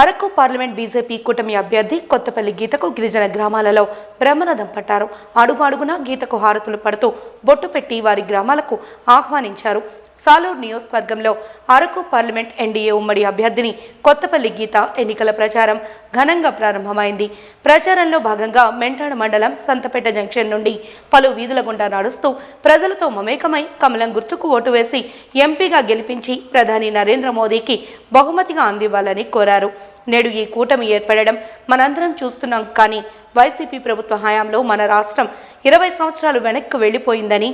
Araku parliament BJP కూటమి అభ్యర్థి కొత్తపల్లి గీతకు గిరిజన గ్రామాలలో బ్రహ్మరథం పట్టారు. అడుగడుగునా గీతకు హారతులు పడుతూ బొట్టు పెట్టి వారి గ్రామాలకు ఆహ్వానించారు. సాలూరు నియోజకవర్గంలో అరకు పార్లమెంట్ ఎన్డీఏ ఉమ్మడి అభ్యర్థిని కొత్తపల్లి గీత ఎన్నికల ప్రచారం ఘనంగా ప్రారంభమైంది. ప్రచారంలో భాగంగా మెంటాడ మండలం సంతపేట జంక్షన్ నుండి పలు వీధుల గుండా నడుస్తూ ప్రజలతో మమేకమై కమలం గుర్తుకు ఓటు వేసి ఎంపీగా గెలిపించి ప్రధాని నరేంద్ర మోదీకి బహుమతిగా అందివ్వాలని కోరారు. నేడు ఈ కూటమి ఏర్పడడం మనందరం చూస్తున్నాం కానీ వైసీపీ ప్రభుత్వ హయాంలో మన రాష్ట్రం ఇరవై సంవత్సరాలు వెనక్కు వెళ్ళిపోయిందని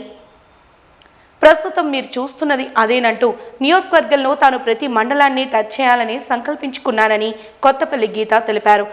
ప్రస్తుతం మీరు చూస్తున్నది అదేనంటూ నియోజకవర్గంలో తాను ప్రతి మండలాన్ని టచ్ చేయాలని సంకల్పించుకున్నానని కొత్తపల్లి గీత తెలిపారు.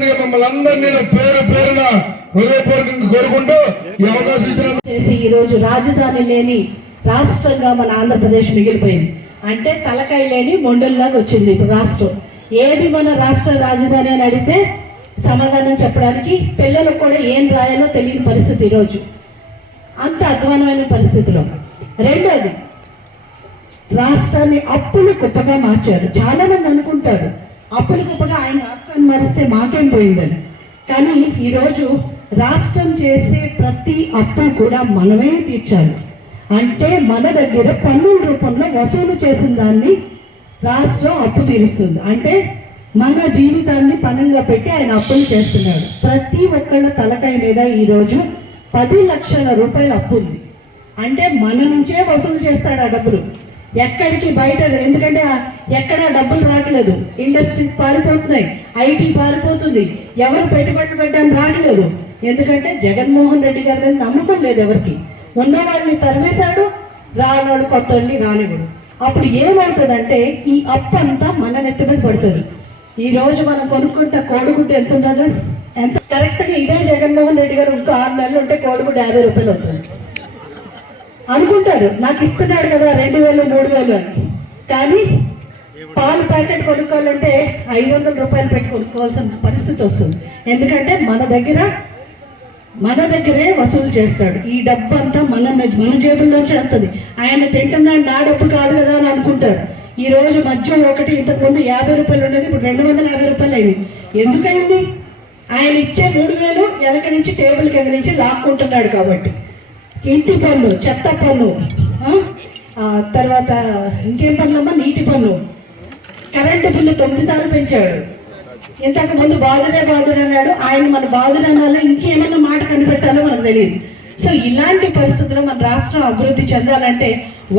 ఎందుకంటే మమ్మల్ని అందరినీ పేరు పేరున హృదయపూర్వకంగా కోరుకుంటూ ఈ అవకాశం చేసి ఈ రోజు రాజధాని లేని రాష్ట్రంగా మన ఆంధ్రప్రదేశ్ మిగిలిపోయింది. అంటే తలకాయ లేని మొండల్లాగా వచ్చింది ఇప్పుడు రాష్ట్రం. ఏది మన రాష్ట్ర రాజధాని అని అడిగితే సమాధానం చెప్పడానికి పిల్లలకు కూడా ఏం రాయాలో తెలియని పరిస్థితి ఈరోజు. అంత అధ్వానమైన పరిస్థితిలో. రెండోది రాష్ట్రాన్ని అప్పులు కుప్పగా మార్చారు. చాలా మంది అనుకుంటారు. అప్పులు ఆయన రాష్ట్రాన్ని మారిస్తే మాకేం పోయిందని. కానీ ఈరోజు రాష్ట్రం చేసే ప్రతి అప్పు కూడా మనమే తీర్చాలి. అంటే మన దగ్గర పన్నుల రూపంలో వసూలు చేసిన దాన్ని రాష్ట్రం అప్పు తీరుస్తుంది. అంటే మన జీవితాన్ని పణంగా పెట్టి ఆయన అప్పులు చేస్తున్నాడు. ప్రతి ఒక్కళ్ళ తలకాయ మీద ఈరోజు పది లక్షల రూపాయల అప్పు ఉంది. అంటే మన నుంచే వసూలు చేస్తాడు ఆ డబ్బులు. ఎక్కడికి బయట ఎందుకంటే ఎక్కడా ఎక్కడ డబ్బులు రావట్లేదు. ఇండస్ట్రీస్ పారిపోతున్నాయి. ఐటీ పారిపోతుంది. ఎవరు పెట్టుబడులు పెట్టడానికి రావట్లేదు. ఎందుకంటే జగన్మోహన్ రెడ్డి గారి మీద నమ్మకం లేదు ఎవరికి. ఉన్న వాళ్ళని తరివేశాడు రానోడు కొత్త వాళ్ళని రానివ్వడు. అప్పుడు ఏమవుతుందంటే ఈ అప్పు అంతా మన నెత్తి మీద పడుతుంది. ఈ రోజు మనం కొనుక్కుంటే కోడిగుడ్డు ఎంత ఉన్నదో? ఎంత? కరెక్ట్గా ఇదే జగన్మోహన్ రెడ్డి గారు ఇంకో ఆరు నెలలు ఉంటే కోడిగుడ్డు యాభై రూపాయలు అవుతుంది. అనుకుంటారు. నాకు ఇస్తున్నాడు కదా రెండు వేలు మూడు వేలు అని. కానీ పాలు ప్యాకెట్ కొనుక్కోవాలంటే ఐదు వందల రూపాయలు పెట్టి కొనుక్కోవాల్సిన పరిస్థితి వస్తుంది. ఎందుకంటే మన దగ్గర మన దగ్గరే వసూలు చేస్తాడు. ఈ డబ్బు అంతా మన మన జేబుల్లోంచి వస్తుంది. ఆయన తింటున్నాడు నా డబ్బు కాదు కదా అని అనుకుంటారు. ఈ రోజు మద్యం ఒకటి ఇంతకుముందు యాభై రూపాయలు ఉండేది ఇప్పుడు రెండు వందల యాభై రూపాయలు అయింది. ఎందుకైంది ఆయన ఇచ్చే మూడు వేలు వెనక నుంచి టేబుల్ కింద నుంచి లాక్కుంటున్నాడు కాబట్టి. ఇంటి పనులు చెత్త పన్ను తర్వాత ఇంకేం పనులమ్మా? నీటి పనులు. కరెంటు బిల్లు తొమ్మిది సార్లు పెంచాడు. ఇంతకు ముందు బాధుడే బాధుడు అన్నాడు ఆయన మన బాధుడు అన్నాలో ఇంకేమన్నా మాట కనిపెట్టాలో మనకు తెలియదు. సో ఇలాంటి పరిస్థితుల్లో మన రాష్ట్రం అభివృద్ధి చెందాలంటే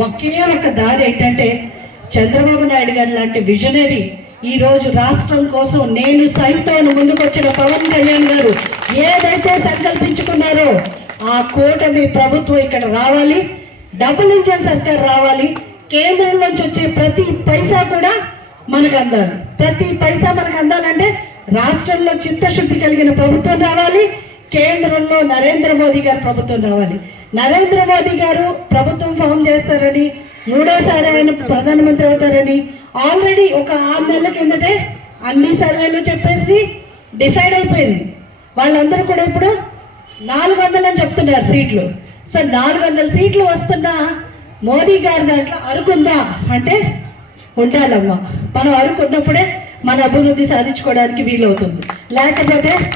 ఒకే ఒక దారి ఏంటంటే చంద్రబాబు నాయుడు గారు లాంటి విజనరీ ఈ రోజు రాష్ట్రం కోసం నేను సైతం ముందుకొచ్చిన పవన్ కళ్యాణ్ గారు ఏదైతే సంకల్పించుకున్నారో ఆ కూటమి ప్రభుత్వం ఇక్కడ రావాలి. డబుల్ ఇంజన్ సర్కార్ రావాలి. కేంద్రం నుంచి వచ్చే ప్రతి పైసా కూడా మనకు అందాలి. ప్రతి పైసా మనకు అందాలంటే రాష్ట్రంలో చిత్తశుద్ధి కలిగిన ప్రభుత్వం రావాలి. కేంద్రంలో నరేంద్ర మోదీ గారు ప్రభుత్వం రావాలి. నరేంద్ర మోదీ గారు ప్రభుత్వం ఫామ్ చేస్తారని మూడోసారి ఆయన ప్రధానమంత్రి అవుతారని ఆల్రెడీ ఒక ఆరు నెలల కిందటే అన్ని సర్వేలు చెప్పేసి డిసైడ్ అయిపోయింది. వాళ్ళందరూ కూడా ఇప్పుడు నాలుగు వందలు అని చెప్తున్నారు సీట్లు. సో నాలుగు వందల సీట్లు వస్తున్నా మోదీ గారి దాంట్లో అరుకుందా? అంటే ఉండాలమ్మా. మనం అరుకున్నప్పుడే మన అభివృద్ధి సాధించుకోవడానికి వీలవుతుంది. లేకపోతే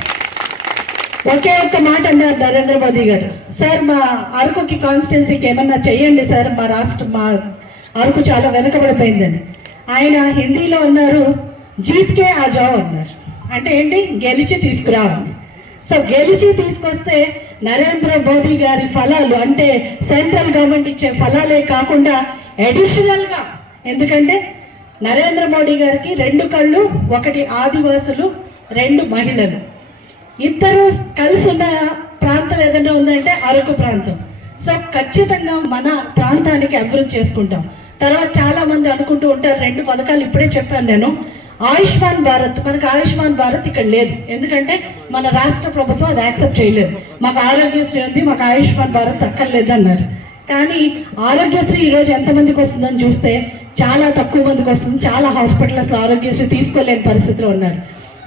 ఒకే ఒక్క మాట అన్నారు నరేంద్ర మోదీ గారు. సార్ మా అరకుకి కాన్స్టిట్యున్సీకి ఏమన్నా చెయ్యండి సార్. మా రాష్ట్రం మా అరకు చాలా వెనకబడిపోయిందని. ఆయన హిందీలో అన్నారు జీత్కే ఆ జావ్ అన్నారు. అంటే ఏంటి? గెలిచి తీసుకురావాలి సో గెలిచి తీసుకొస్తే నరేంద్ర మోదీ గారి ఫలాలు అంటే సెంట్రల్ గవర్నమెంట్ ఇచ్చే ఫలాలే కాకుండా అడిషనల్గా ఎందుకంటే నరేంద్ర మోడీ గారికి రెండు కళ్ళు ఒకటి ఆదివాసులు రెండు మహిళలు. ఇద్దరు కలిసి ఉన్న ప్రాంతం ఏదైనా ఉందంటే అరకు ప్రాంతం. సో ఖచ్చితంగా మన ప్రాంతానికి అభివృద్ధి చేసుకుంటాం. తర్వాత చాలామంది అనుకుంటూ ఉంటారు రెండు పథకాలు ఇప్పుడే చెప్పాను నేను. ఆయుష్మాన్ భారత్ మనకు ఆయుష్మాన్ భారత్ ఇక్కడ లేదు. ఎందుకంటే మన రాష్ట్ర ప్రభుత్వం అది యాక్సెప్ట్ చేయలేదు. మాకు ఆరోగ్యశ్రీ ఉంది మాకు ఆయుష్మాన్ భారత్ అక్కర్లేదు అన్నారు కానీ ఆరోగ్యశ్రీ ఈరోజు ఎంతమందికి వస్తుందని చూస్తే చాలా తక్కువ మందికి వస్తుంది. చాలా హాస్పిటల్స్లో ఆరోగ్యశ్రీ తీసుకోలేని పరిస్థితిలో ఉన్నారు.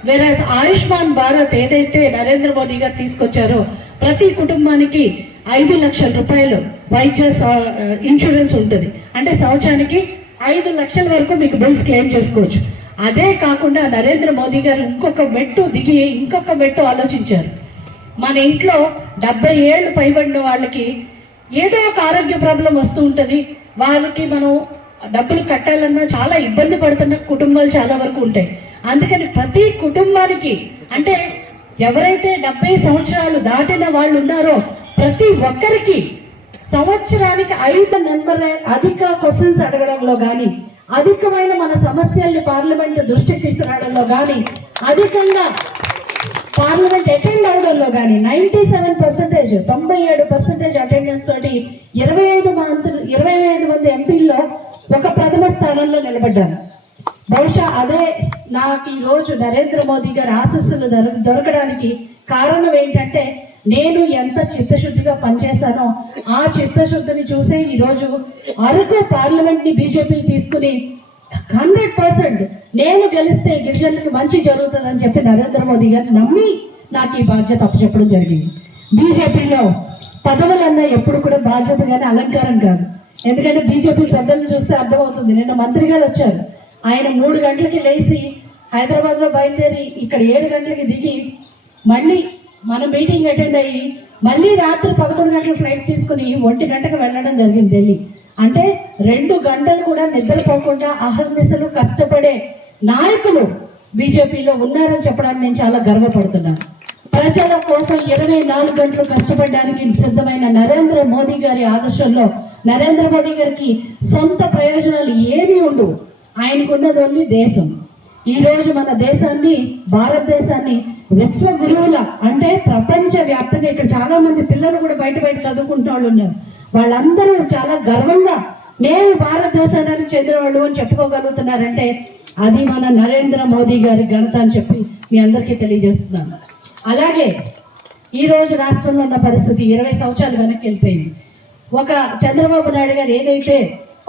వేరే ఆయుష్మాన్ భారత్ ఏదైతే నరేంద్ర మోడీ గారు తీసుకొచ్చారో ప్రతి కుటుంబానికి ఐదు లక్షల రూపాయలు వైద్య ఇన్సూరెన్స్ ఉంటుంది. అంటే సంవత్సరానికి ఐదు లక్షల వరకు మీకు బిల్స్ క్లెయిమ్ చేసుకోవచ్చు. అదే కాకుండా నరేంద్ర మోదీ గారు ఇంకొక మెట్టు దిగి ఇంకొక మెట్టు ఆలోచించారు. మన ఇంట్లో డెబ్బై ఏళ్ళు పైబడిన వాళ్ళకి ఏదో ఒక ఆరోగ్య ప్రాబ్లం వస్తూ ఉంటుంది. వాళ్ళకి మనం డబ్బులు కట్టాలన్నా చాలా ఇబ్బంది పడుతున్న కుటుంబాలు చాలా వరకు ఉంటాయి. అందుకని ప్రతి కుటుంబానికి అంటే ఎవరైతే డెబ్బై సంవత్సరాలు దాటిన వాళ్ళు ఉన్నారో ప్రతి ఒక్కరికి సంవత్సరానికి ఐదు నెంబర్ అధిక క్వశ్చన్స్ అడగడంలో కానీ అధికమైన మన సమస్యల్ని పార్లమెంట్ దృష్టికి తీసుకురావడంలో కానీ అధికంగా పార్లమెంట్ అటెండ్ అవడంలో కానీ నైంటీ సెవెన్ పర్సెంటేజ్ తొంభై ఏడు పర్సెంటేజ్ అటెండెన్స్ తోటి ఇరవై ఐదు మంత్రులు ఇరవై ఐదు మంది ఎంపీల్లో ఒక ప్రథమ స్థానంలో నిలబడ్డాను బహుశా అదే నాకు ఈ రోజు నరేంద్ర మోదీ గారి ఆశస్సులు దొర- దొరకడానికి కారణం ఏంటంటే నేను ఎంత చిత్తశుద్ధిగా పనిచేశానో ఆ చిత్తశుద్ధిని చూసే ఈరోజు అరకు పార్లమెంట్ని బీజేపీ తీసుకుని హండ్రెడ్ పర్సెంట్ నేను గెలిస్తే గిరిజనులకు మంచి జరుగుతుందని చెప్పి నరేంద్ర మోదీ గారు నమ్మి నాకు ఈ బాధ్యత అప్పచెప్పడం జరిగింది. బీజేపీలో పదవులన్నా ఎప్పుడు కూడా బాధ్యత కానీ అలంకారం కాదు. ఎందుకంటే బీజేపీ పెద్దలను చూస్తే అర్థమవుతుంది. నిన్న మంత్రి గారు వచ్చారు. ఆయన మూడు గంటలకి లేచి హైదరాబాద్లో బయలుదేరి ఇక్కడ ఏడు గంటలకి దిగి మళ్ళీ మన మీటింగ్ అటెండ్ అయ్యి మళ్ళీ రాత్రి పదకొండు గంటల ఫ్లైట్ తీసుకుని ఒంటి గంటకు వెళ్ళడం జరిగింది ఢిల్లీ. అంటే రెండు గంటలు కూడా నిద్రపోకుండా అహర్నిశలు కష్టపడే నాయకులు బీజేపీలో ఉన్నారని చెప్పడానికి నేను చాలా గర్వపడుతున్నాను ప్రజల కోసం ఇరవై నాలుగు గంటలు కష్టపడడానికి సిద్ధమైన నరేంద్ర మోదీ గారి ఆదర్శంలో నరేంద్ర మోదీ గారికి సొంత ప్రయోజనాలు ఏమీ ఉండవు. ఆయనకున్నది ఓన్లీ దేశం. ఈరోజు మన దేశాన్ని భారతదేశాన్ని విశ్వ గురువుల అంటే ప్రపంచ వ్యాప్తంగా ఇక్కడ చాలా మంది పిల్లలు కూడా బయట బయట చదువుకుంటున్న వాళ్ళు ఉన్నారు. వాళ్ళందరూ చాలా గర్వంగా మేము భారతదేశానికి చెందిన వాళ్ళు అని చెప్పుకోగలుగుతున్నారంటే అది మన నరేంద్ర మోదీ గారి ఘనత అని చెప్పి మీ అందరికీ తెలియజేస్తున్నాను. అలాగే ఈ రోజు రాష్ట్రంలో ఉన్న పరిస్థితి ఇరవై సంవత్సరాలు వెనక్కి వెళ్ళిపోయింది. ఒక చంద్రబాబు నాయుడు గారు ఏదైతే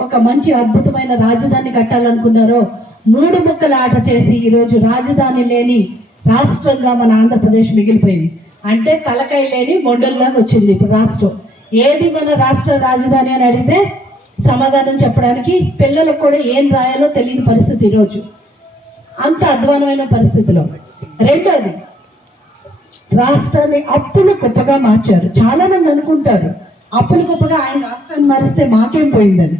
ఒక మంచి అద్భుతమైన రాజధాని కట్టాలనుకున్నారో మూడు ముక్కల ఆట చేసి ఈరోజు రాజధాని లేని రాష్ట్రంగా మన ఆంధ్రప్రదేశ్ మిగిలిపోయింది. అంటే తలకాయ లేని మొండల్లాగా వచ్చింది ఇప్పుడు రాష్ట్రం. ఏది మన రాష్ట్ర రాజధాని అని అడిగితే సమాధానం చెప్పడానికి పిల్లలకు కూడా ఏం రాయాలో తెలియని పరిస్థితి ఈరోజు. అంత అధ్వానమైన పరిస్థితిలో. రెండోది రాష్ట్రాన్ని అప్పులు గొప్పగా మార్చారు. చాలా మంది అనుకుంటారు అప్పులు గొప్పగా ఆయన రాష్ట్రాన్ని మారిస్తే మాకేం పోయిందని.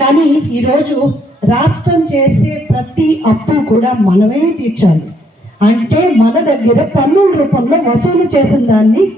కానీ ఈరోజు రాష్ట్రం చేసే ప్రతి అప్పు కూడా మనమే తీర్చాలి. అంటే మన దగ్గర పన్నుల రూపంలో వసూలు చేసిన దాన్ని